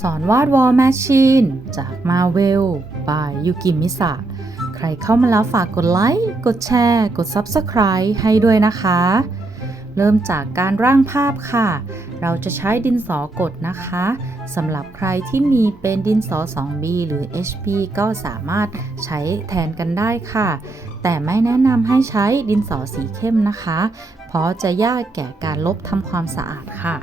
สอนวาดวอลแมชชีนจากมาเวล by ยูกิมิสะใครเข้ามาแล้วฝากกดไลค์ กดแชร์ กด Subscribe ให้ด้วยนะคะ เริ่มจากการร่างภาพค่ะ เราจะใช้ดินสอกดนะคะสำหรับใครที่มีเป็นดินสอ 2B หรือ HP ก็สามารถใช้แทนกันได้ค่ะ แต่ไม่แนะนำให้ใช้ดินสอสีเข้มนะคะ เพราะจะยากแก่การลบทำความสะอาดค่ะ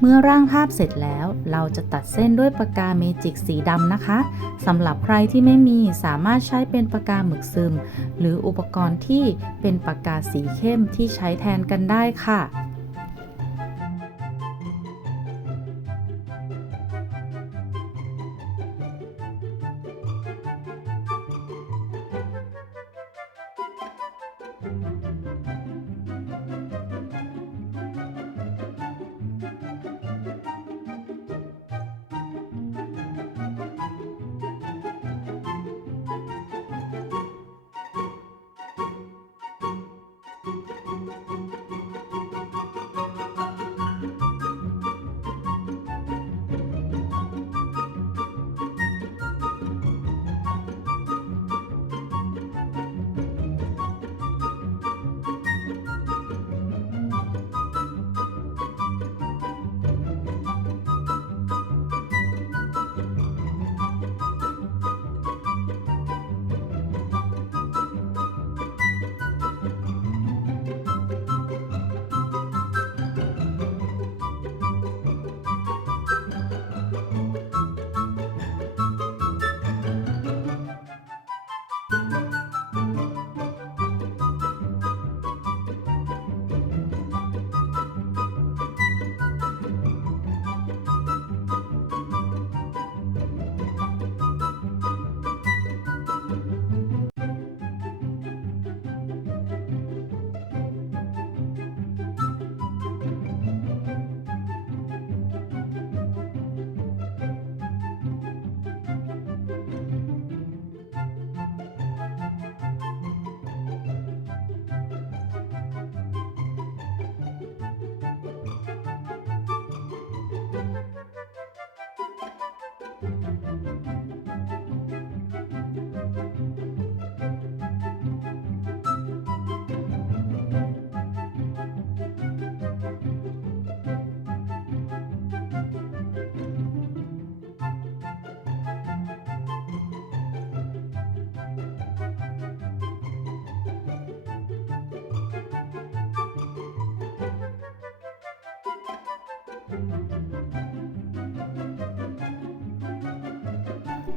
เมื่อร่างภาพเสร็จแล้ว เราจะตัดเส้นด้วยปากกาเมจิกสีดำนะคะสำหรับใครที่ไม่มีสามารถใช้เป็นปากกาหมึกซึม หรืออุปกรณ์ที่เป็นปากกาสีเข้มที่ใช้แทนกันได้ค่ะ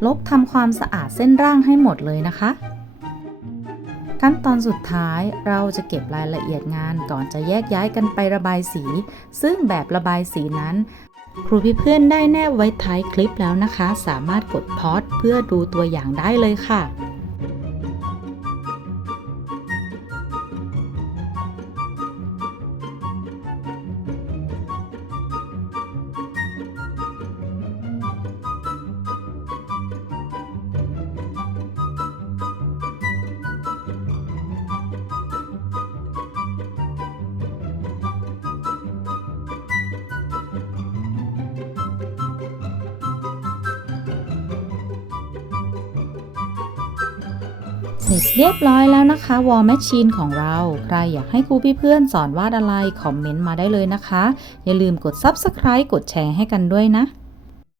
ลบทำความสะอาดเส้นร่างให้หมดเลยนะคะ ขั้นตอนสุดท้ายเราจะเก็บรายละเอียดงานก่อนจะแยกย้ายกันไประบายสี ซึ่งแบบระบายสีนั้น ครูพี่เพื่อนได้แนบไว้ท้ายคลิปแล้วนะคะ สามารถกดพอดเพื่อดูตัวอย่างได้เลยค่ะ เสร็จเรียบร้อยแล้วนะคะวอลแมชชีนของเรา ใครอยากให้ครูพี่เพื่อนสอนวาดอะไร คอมเมนต์มาได้เลยนะคะ อย่าลืมกด Subscribe กดแชร์ให้กันด้วยนะ